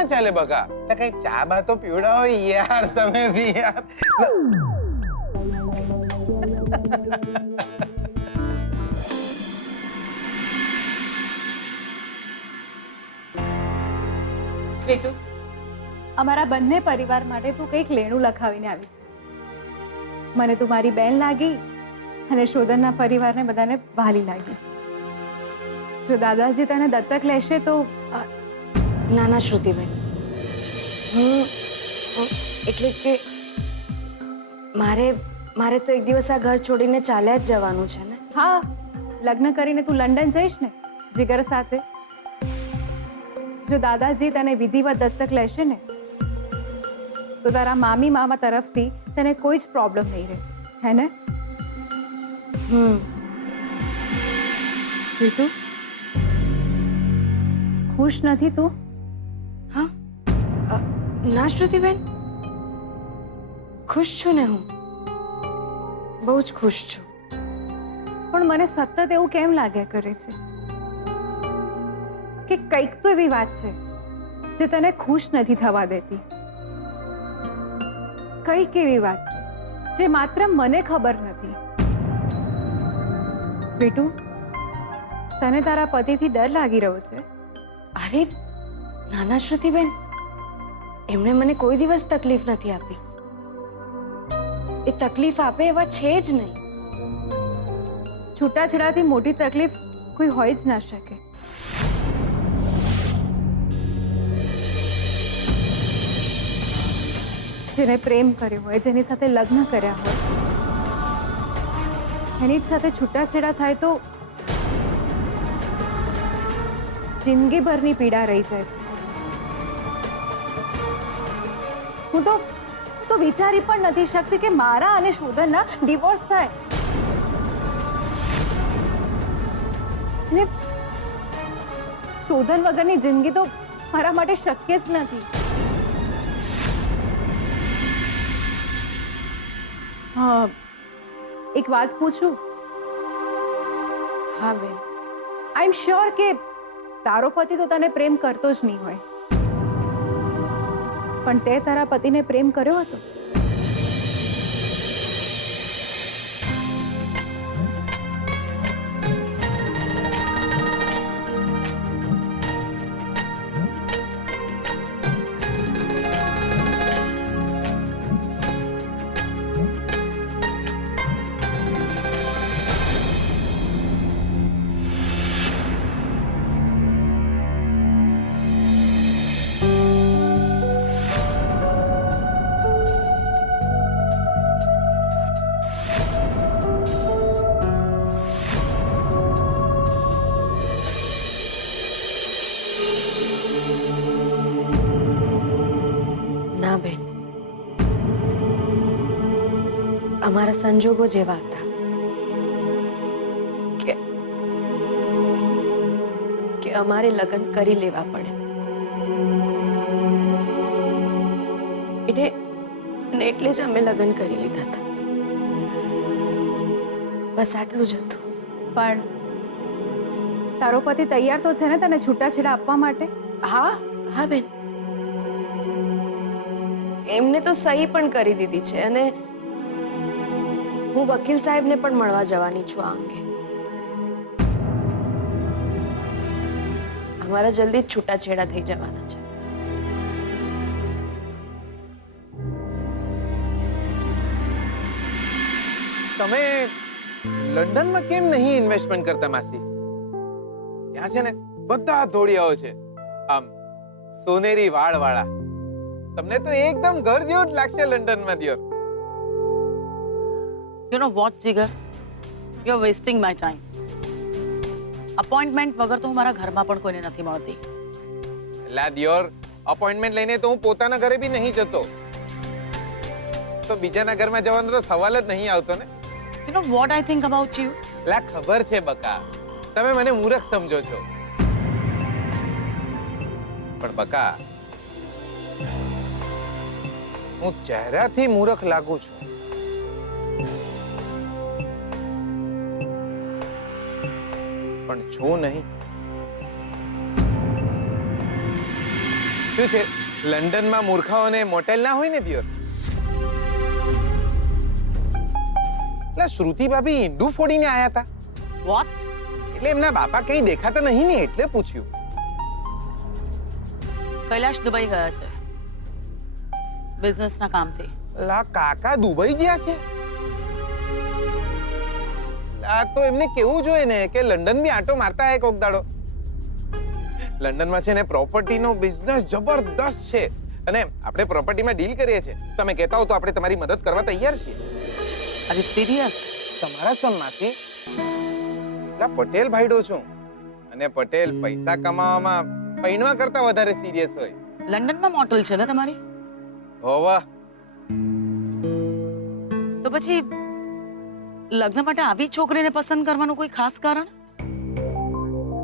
ના ચાલે બકા. કઈ ચા બા તો પીવડાવો યાર તમે બી યાર. સ્વીટુ, અમારા બંને પરિવાર માટે તું કંઈક લેણું લખાવીને આવી છે. મને તું મારી બેન લાગી અને શોધનના પરિવારને બધાને વહાલી લાગી. જો દાદાજી તને દત્તક લેશે તો નાના શ્રુતિબેન, હું એટલે કે મારે તો એક દિવસ આ ઘર છોડીને ચાલ્યા જ જવાનું છે ને. હા, લગ્ન કરીને તું લંડન જઈશ ને જીગર સાથે. જો દાદાજી તને વિધિવત દત્તક લેશે ને તો તારા મામી મામા તરફથી તને કોઈ જ પ્રોબ્લેમ નહીં રહે, હે ને? સ્વીટુ, ખુશ નથી તું? હા, ના શ્રુતિબેન, ખુશ છું ને હું, બહુ જ ખુશ છું. પણ મને સતત એવું કેમ લાગ્યા કરે છે કે કંઈક તો એવી વાત છે જે તને ખુશ નથી થવા દેતી. કંઈક એવી વાત છે જે માત્ર મને ખબર નથી. સ્વીટુ, તને તારા પતિથી ડર લાગી રહ્યો છે? અરે નાના શ્રુતિબેન, એમણે મને કોઈ દિવસ તકલીફ નથી આપી. એ તકલીફ આપે એવા છે જ નહીં. છૂટાછેડાથી મોટી તકલીફ કોઈ હોય જ ના શકે. જેને પ્રેમ કર્યો હોય, જેની સાથે લગ્ન કર્યા હોય, એની જ સાથે છૂટાછેડા થાય તો જિંદગીભરની પીડા રહી જાય છે. હું તો વિચારી પણ નથી શકતી કે મારા અને શોધનના ડિવોર્સ થાય. ને શોધન વગરની જિંદગી તો મારા માટે શક્ય જ નથી. હા, એક વાત પૂછું? હા બેન. આઈ એમ શ્યોર કે તારો પતિ તો તને પ્રેમ કરતો જ નહીં હોય, પણ તે તારા પતિને પ્રેમ કર્યો હતો? ના બેન, અમારા સંજોગો જેવા હતા કે અમારે લગ્ન કરી લેવા પડે. એટલે જ અમે લગ્ન કરી લીધા હતા. બસ આટલું જ હતું. પણ તારો પતિ તૈયાર તો છે ને તને છૂટાછેડા આપવા માટે? હા હા બેન, એમને તો સહી પણ કરી દીધી છે અને હું વકીલ સાહેબને પણ મળવા જવાની છું આ અંગે. અમારા જલ્દી જ છૂટાછેડા થઈ જવાના છે. તમે લંડનમાં કેમ નહીં ઇન્વેસ્ટમેન્ટ કરતા માસી? ત્યાં છે ને બધા ધોળિયાઓ છે, આમ સોનેરી વાળ વાળા. તમને તો એકદમ ઘર જેવું જ લાગશે લંડનમાં દિયોર. You know what, Jigar? You're wasting my time. Appointment વગર તો હું મારા ઘરમાં પણ કોઈને નથી મળતી. લા દિયોર, અપોઇન્ટમેન્ટ લઈને તો હું પોતાના ઘરે બી નહીં જતો, તો બીજાના ઘરમાં જવાનો તો સવાલ જ નહીં આવતો ને. You know what I think about you? લા ખબર છે બકા, તમે મને મૂર્ખ સમજો છો, પણ બકા હું ચહેરાથી મૂર્ખ લાગુ છું, પણ છું નહીં. શું છે, લંડનમાં મૂર્ખાઓને મોટેલ ના હોય ને દિયોર? એટલે શ્રુતિ ભાભી ઈંડું ફોડીને આયા હતા, What? એટલે એમના બાપા કઈ દેખાતા નહીં ને એટલે પૂછ્યું. કૈલાશ દુબઈ ગયા છે બિઝનેસના કામથી. લા કાકા દુબઈ ગયા છે? આ તો એમને કેવું જોઈએ ને કે લંડન બી આંટો મારતા આય કોક દાડો. લંડનમાં છે ને પ્રોપર્ટીનો બિઝનેસ જબરદસ્ત છે અને આપણે પ્રોપર્ટીમાં ડીલ કરીએ છીએ. તમે કહેતા હો તો આપણે તમારી મદદ કરવા તૈયાર છીએ. અરે સિરિયસ? તમારા સન્માથી પટેલ ભાઈડો છું અને પટેલ પૈસા કમાવામાં પૈણવા કરતા વધારે સિરિયસ હોય. લંડનમાં મોટલ છે ને તમારી? હોવા તો પછી લગ્ન માટે આવી છોકરીને પસંદ કરવાનું કોઈ ખાસ કારણ?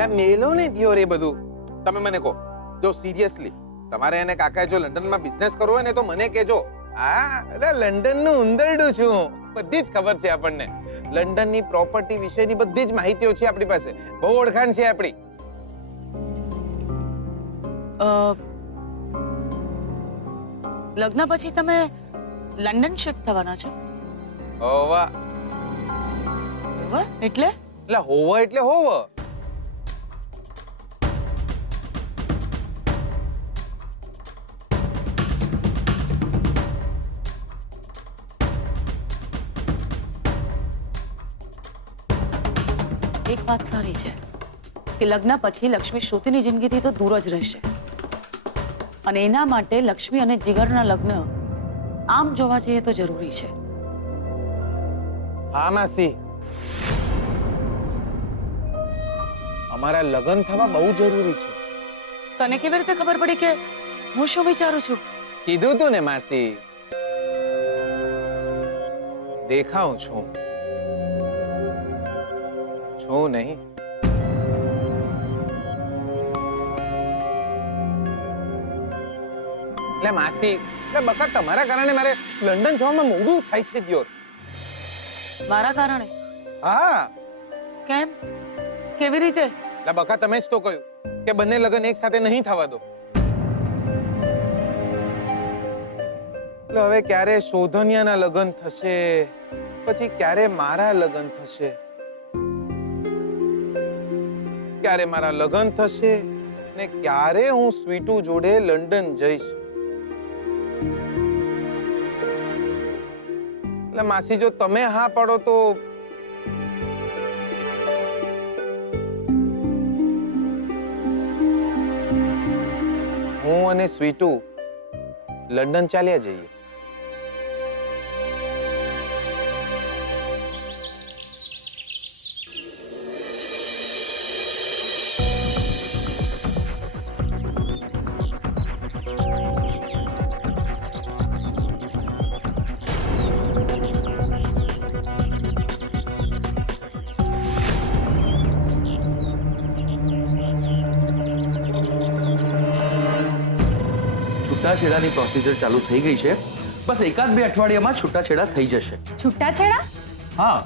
લા મેલો ને દિયોર એ બધું. તમે મને કહો, જો સિરિયસલી તમારે એને કાકાએ જો લંડનમાં બિઝનેસ કરવો હોય ને તો મને કહેજો. હા, એટલે લંડનનું ઉંદરડું છું, બધી જ ખબર છે આપણને. લંડનની પ્રોપર્ટી વિશેની બધી જ માહિતીઓ છે આપણી પાસે, બહુ ઓળખાણ છે આપણી. લગ્ન પછી તમે લંડન શિફ્ટ થવાના છો? હોવા એટલે? એટલે હોવા એટલે હોવા. એક વાત સારી છે કે લગ્ન પછી લક્ષ્મી શ્રુતિની જિંદગીથી તો દૂર જ રહેશે અને એના માટે લક્ષ્મી અને જીગરના લગ્ન આમ જોવા જઈએ તો જરૂરી છે. હા માસી, અમારા લગ્ન થવા બહુ જરૂરી છે. તને કેવી રીતે ખબર પડી કે હું શું વિચારું છું? કીધું તું ને માસી, દેખાઉં છું નહીં. એટલે માસી, એટલે બકા તમારા કારણે મારે લંડન જવામાં મોડું થાય છે દિયોર. મારા કારણે? હા. કેમ? કેવી રીતે? એટલે બકા તમે જ તો કહ્યું કે બંને લગ્ન એક સાથે નહીં થવા દો. એટલે હવે ક્યારે શોધનિયાના લગ્ન થશે, પછી ક્યારે મારા લગ્ન થશે, ક્યારે મારા લગ્ન થશે ને ક્યારે હું સ્વીટુ જોડે લંડન જઈશ. એટલે માસી જો તમે હા પડો તો હું અને સ્વીટુ લંડન ચાલ્યા જઈએ. છૂટાછેડાની પ્રોસિજર ચાલુ થઈ ગઈ છે. બસ એકાદ બે અઠવાડિયામાં છૂટાછેડા થઈ જશે. છૂટાછેડા? હા.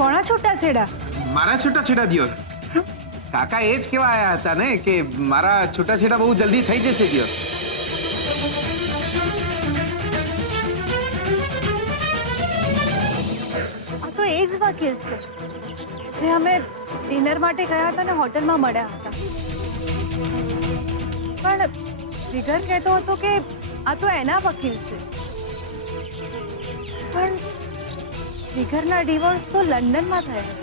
કોના છૂટાછેડા? મારા છૂટાછેડા દિયોર. કાકા એ જ કેવા આયા હતા ને કે મારા છૂટાછેડા બહુ જલ્દી થઈ જશે દિયોર. આ તો એ જ વકીલ છે જે અમે ડિનર માટે ગયા હતા ને હોટલમાં મળ્યા હતા. પણ જીગર કહેતો હતો કે આ તો એના વકીલ છે. પણ જીગરના ડિવોર્સ તો લંડનમાં થયા છે.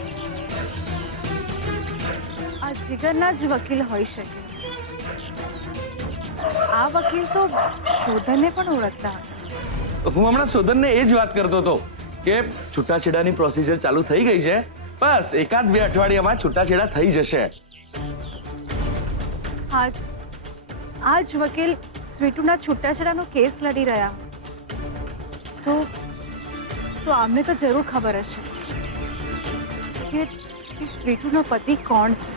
આ જીગરના જ વકીલ હોઈ શકે. આ વકીલ તો શોધનને પણ ઓળખતા હતા. હું હમણાં શોધનને એ જ વાત કરતો હતો કે છૂટાછેડાની પ્રોસિજર ચાલુ થઈ ગઈ છે. બસ એકાદ બે અઠવાડિયામાં છૂટાછેડા થઈ જશે. આ જ વકીલ સ્વીટુના છૂટાછેડાનો કેસ લડી રહ્યા. તો આમને તો જરૂર ખબર હશે કે સ્વીટુનો પતિ કોણ છે.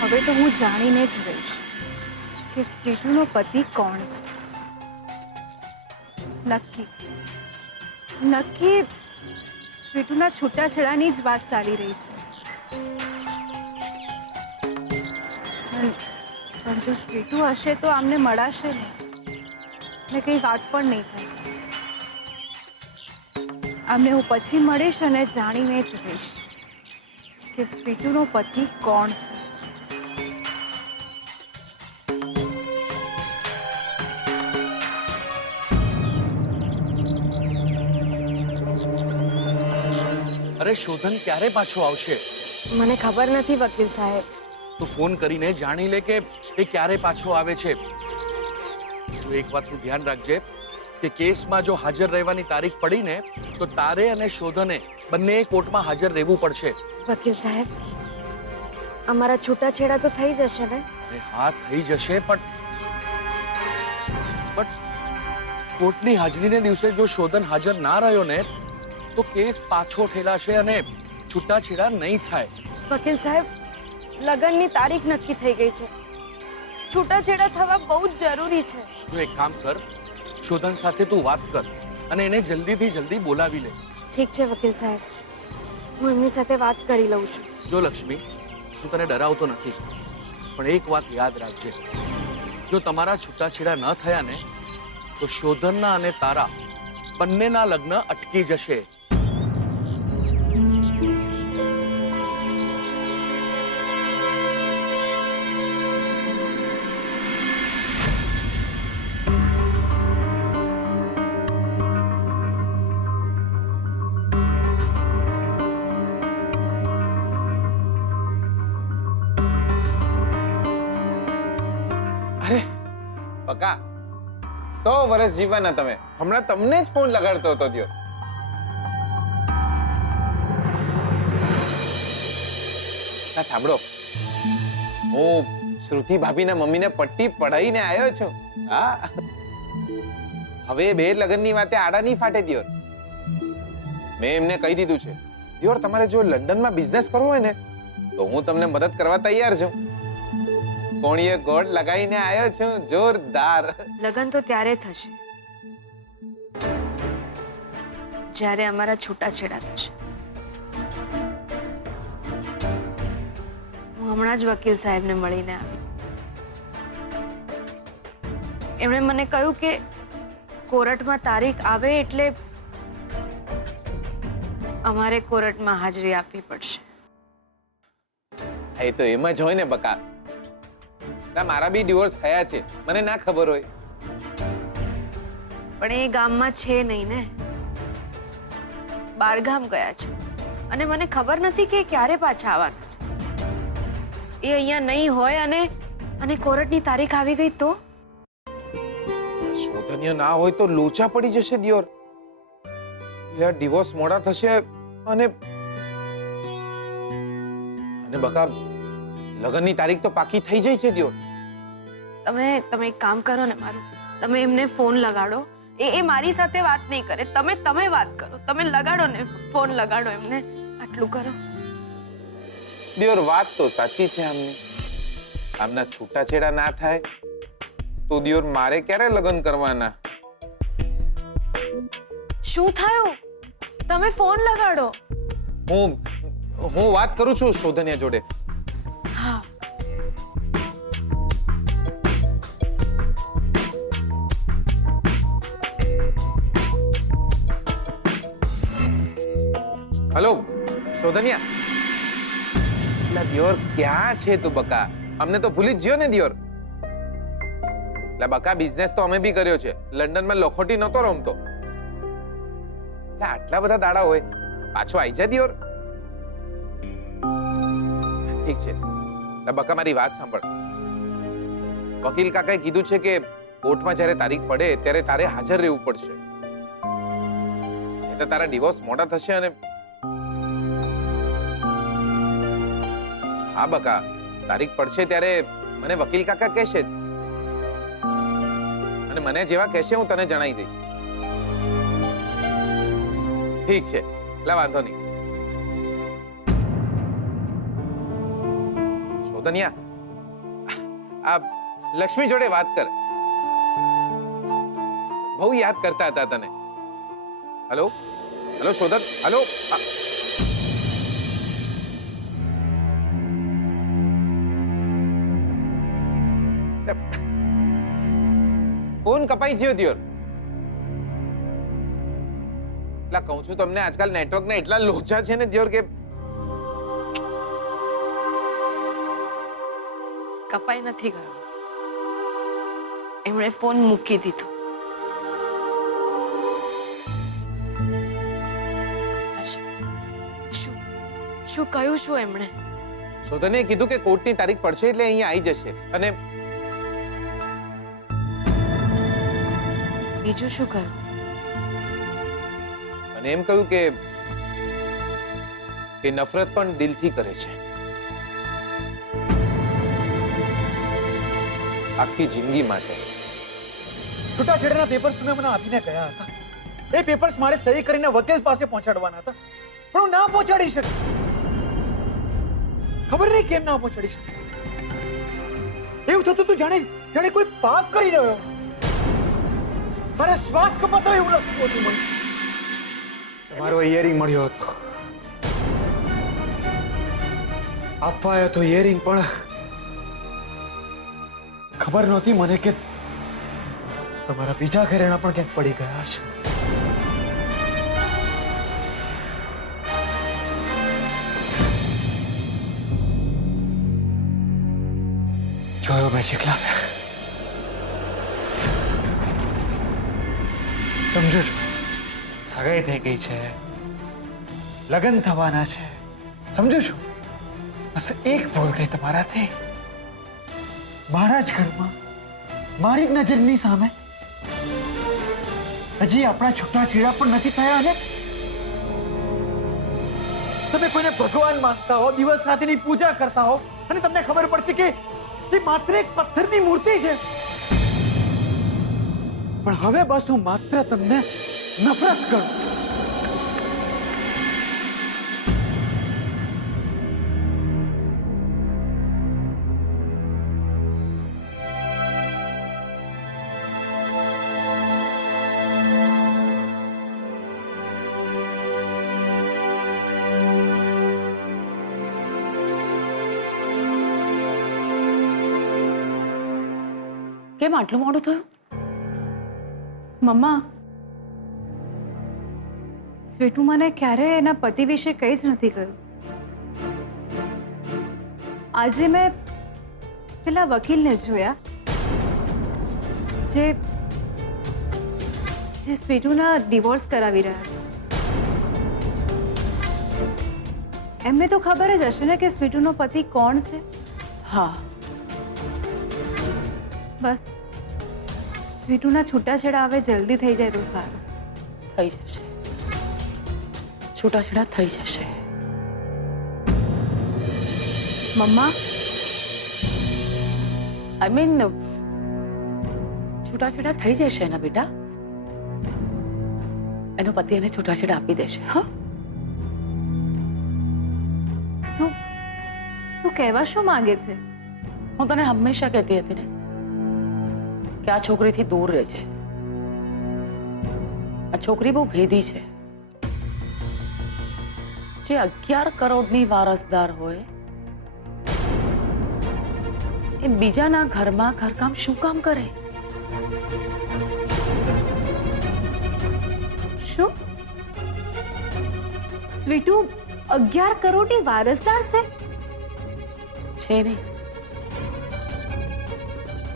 હવે તો હું જાણીને જ રહીશ કે સ્વીટુનો પતિ કોણ છે. નક્કી સ્વીટુના છૂટાછેડાની જ વાત ચાલી રહી છે. પણ જો સ્વીટુ હશે તો આમને મળાશે ને કઈ વાત પણ નહીં થાય. આમને હું પછી મળીશ અને જાણીને જ રહીશ કે સ્વીટુનો પતિ કોણ છે. અરે શોધન ક્યારે પાછો આવશે? મને ખબર નથી વકીલ સાહેબ. તું ફોન કરીને જાણી લે કે એ ક્યારે પાછો આવે છે. જો એક વાતનું ધ્યાન રાખજે કે કેસમાં જો હાજર રહેવાની તારીખ પડી ને તો તારે અને શોધને બંને કોર્ટમાં હાજર રહેવું પડશે. વકીલ સાહેબ, અમારા છૂટાછેડા તો થઈ જશે ને? અરે હા, થઈ જશે, પણ કોર્ટની હાજરીને દિવસે જો શોધન હાજર ના રહ્યો ને તો કેસ પાછો ઠેલાશે અને છૂટાછેડા નહીં થાય. વકીલ સાહેબ, લગ્નની તારીખ નક્કી થઈ ગઈ છે. છૂટાછેડા થવા બહુ જ જરૂરી છે. તું એક કામ કર, શોધન સાથે તું વાત કર અને એને જલ્દીથી જલ્દી બોલાવી લે. ઠીક છે વકીલ સાહેબ, હું એમની સાથે વાત કરી લઉં છું. જો લક્ષ્મી, હું તને ડરાવતો નથી, પણ એક વાત યાદ રાખજે, જો તમારા છૂટાછેડા ન થયા ને તો શોધનના અને તારા બંનેના લગ્ન અટકી જશે. અરે બકા, 100 વર્ષ જીવવાના તમે. હમણાં તમને જ ફોન લગાડતો હતો દિયોર. ના સાંભળો, હું શ્રુતિ ભાભીના મમ્મીને પટ્ટી પડાઈને આવ્યો છું. હા, હવે બે લગ્નની વાતે આડા નહીં ફાટે દિયોર. મેં એમને કહી દીધું છે, દિયોર તમારે જો લંડનમાં બિઝનેસ કરવો હોય ને તો હું તમને મદદ કરવા તૈયાર છું. કોણીએ ગોળ લગાવીને આવ્યો છું, જોરદાર. લગ્ન તો ત્યારે થશે જ્યારે અમારા છૂટાછેડા થશે. હું હમણાં જ વકીલ સાહેબને મળીને આવી. એમણે મને કહ્યું કે કોર્ટમાં તારીખ આવે એટલે અમારે કોર્ટમાં હાજરી આપવી પડશે. એ તો એમ જ હોય ને બકા. મારા બી ડિવોર્સ થયા છે, મને ના ખબર હોય. પણ એ ગામમાં છે નહીં ને, બારગામ ગયા છે અને મને ખબર નથી કે ક્યારે પાછા આવવાના છે. એ અહીંયા નહીં હોય અને કોર્ટની તારીખ આવી ગઈ તો? શોધનીય ના હોય તો લોચા પડી જશે દિયોર. યાર ડિવોર્સ મોડા થશે અને બકા લગનની તારીખ તો પાકી થઈ જાય છે દિયોર. તમે એક કામ કરો ને મારું, તમે એમને ફોન લગાડો. એ મારી સાથે વાત નહીં કરે, તમે વાત કરો. તમે લગાડો ને ફોન, લગાડો એમને. આટલું કરો. દિયોર વાત તો સાચી છે આમની. આમના છૂટાછેડા ના થાય તો દિયોર મારે ક્યારે લગ્ન કરવાના? શું થયું? તમે ફોન લગાડો. હું વાત કરું છું શોધનિયા જોડે. હા. હેલો શોધનિયા. લા દિયોર ક્યાં છે તું બકા? અમને તો ભૂલી જ ગયો ને દિયોર. લા બકા, બિઝનેસ તો અમે બી કર્યો છે. લંડનમાં લખોટી નહોતો રમતો. લા આટલા બધા દાડા હોય, પાછો આવી જા દિયોર. ઠીક છે. લા બકા, મારી વાત સાંભળ. વકીલ કાકાએ કીધું છે કે કોર્ટમાં જ્યારે તારીખ પડે ત્યારે તારે હાજર રહેવું પડશે. એટલે તારા ડિવોર્સ મોડા થશે અને હા બકા, તારીખ પડશે ત્યારે મને વકીલ કાકા કહેશે જ. અને મને જેવા કહેશે હું તને જણાવી દઈશ. ઠીક છે, લા વાંધો નહીં. શોધનિયા, આ લક્ષ્મી જોડે વાત કર. બહુ યાદ કરતા હતા તને. Hello hello Shodhan, hello. Phone કપાઈ ગયો દિયોર. એટલે કહું છું તમને આજકાલ નેટવર્કના એટલા લોચા છે ને દિયોર કે કપાઈ નથી ગયો, એમણે ફોન મૂકી દીધો. શું કહ્યું શું એમણે? શોધને કીધું કે કોર્ટની તારીખ પડશે એટલે અહીંયા આવી જશે. અને બીજું શું કહ્યું? અને એમ કહ્યું કે નફરત પણ દિલથી કરે છે. આખી જિંદગી માટે. છૂટાછેડાના પેપર્સ તમે મને આપીને ગયા હતા. એ પેપર્સ મારે સહી કરીને વકીલ પાસે પહોંચાડવાના હતા, પણ હું ના પહોંચાડી શકી. ખબર નહીં કેમ ના પહોંચાડી શકી. એવું થતું તું જાણે કોઈ પાપ કરી રહ્યો. મારા શ્વાસ કપાતો એવું લાગતું હતું મને. તમારો ઇયરિંગ મળ્યો હતો, આપવા આવ્યો તો ઇયરિંગ, પણ ખબર નહોતી મને કે તમારા બીજા ઘરેણા પણ ક્યાંક પડી ગયા છે. જોયો મેં શીખલા, સમજુ છું સગાઈ થઈ ગઈ છે, લગ્ન થવાના છે, સમજુ છું. બસ એક ભૂલ થઈ તમારાથી. મારા જ ઘરમાં મારી જ નજરની સામે હજી આપણા છૂટાછેડા પણ નથી થયા. અને તમે કોઈને ભગવાન માનતા હો, દિવસ રાતની પૂજા કરતા હો, અને તમને ખબર પડશે કે એ માત્ર એક પથ્થરની મૂર્તિ છે. પણ હવે બસ હું માત્ર તમને નફરત કરું છું. કેમ આટલું મોડું થયું? મમ્મા, સ્વીટુ મને ક્યારેય એના પતિ વિશે કંઈ જ નથી કહ્યું. આજે મેં પેલા વકીલને જોયા જે સ્વીટુના ડિવોર્સ કરાવી રહ્યા છે. એમને તો ખબર જ હશે ને કે સ્વીટુનો પતિ કોણ છે. હા, બસ સ્વીટુના છૂટાછેડા હવે જલ્દી થઈ જાય તો સારું. થઈ જશે, છૂટાછેડા થઈ જશે. મમ્મા, આઈ મીન છૂટાછેડા થઈ જશે ને બેટા. એનો પતિ એને છૂટાછેડા આપી દેશે. હા, તું કહેવા શું માંગે છે? હું તને હંમેશા કહેતી હતી ને કે આ છોકરીથી દૂર રહેજે. આ છોકરી બહુ ભેદી છે. જે 11 કરોડની વારસદાર હોય એ બીજાના ઘરમાં ઘરકામ શું કામ કરે? શું સ્વીટુ 11 કરોડની વારસદાર છે? છે નહીં,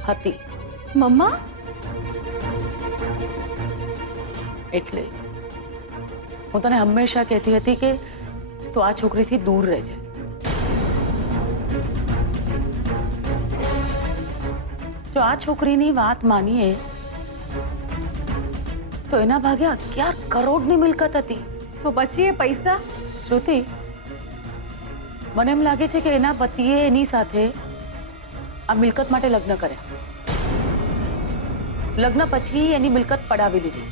હતી. મમ્મા, એટલે જ હું તને હંમેશા કહેતી હતી કે તું આ છોકરીથી દૂર રહેજે. જો આ છોકરીની વાત માનીએ તો એના ભાગે 11 કરોડની મિલકત હતી. તો પછી એ પૈસા? શ્રુતિ, મને એમ લાગે છે કે એના પતિએ એની સાથે આ મિલકત માટે લગ્ન કર્યા. લગ્ન પછી એની મિલકત પડાવી લીધી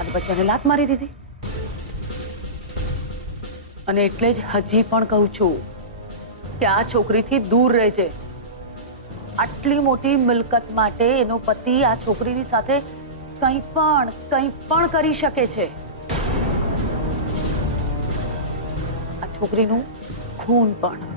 અને પછી એને લાત મારી દીધી. અને એટલે જ હજી પણ કહું છું કે આ છોકરીથી દૂર રહેજે. આટલી મોટી મિલકત માટે એનો પતિ આ છોકરીની સાથે કંઈ પણ કરી શકે છે. આ છોકરીનું ખૂન પણ.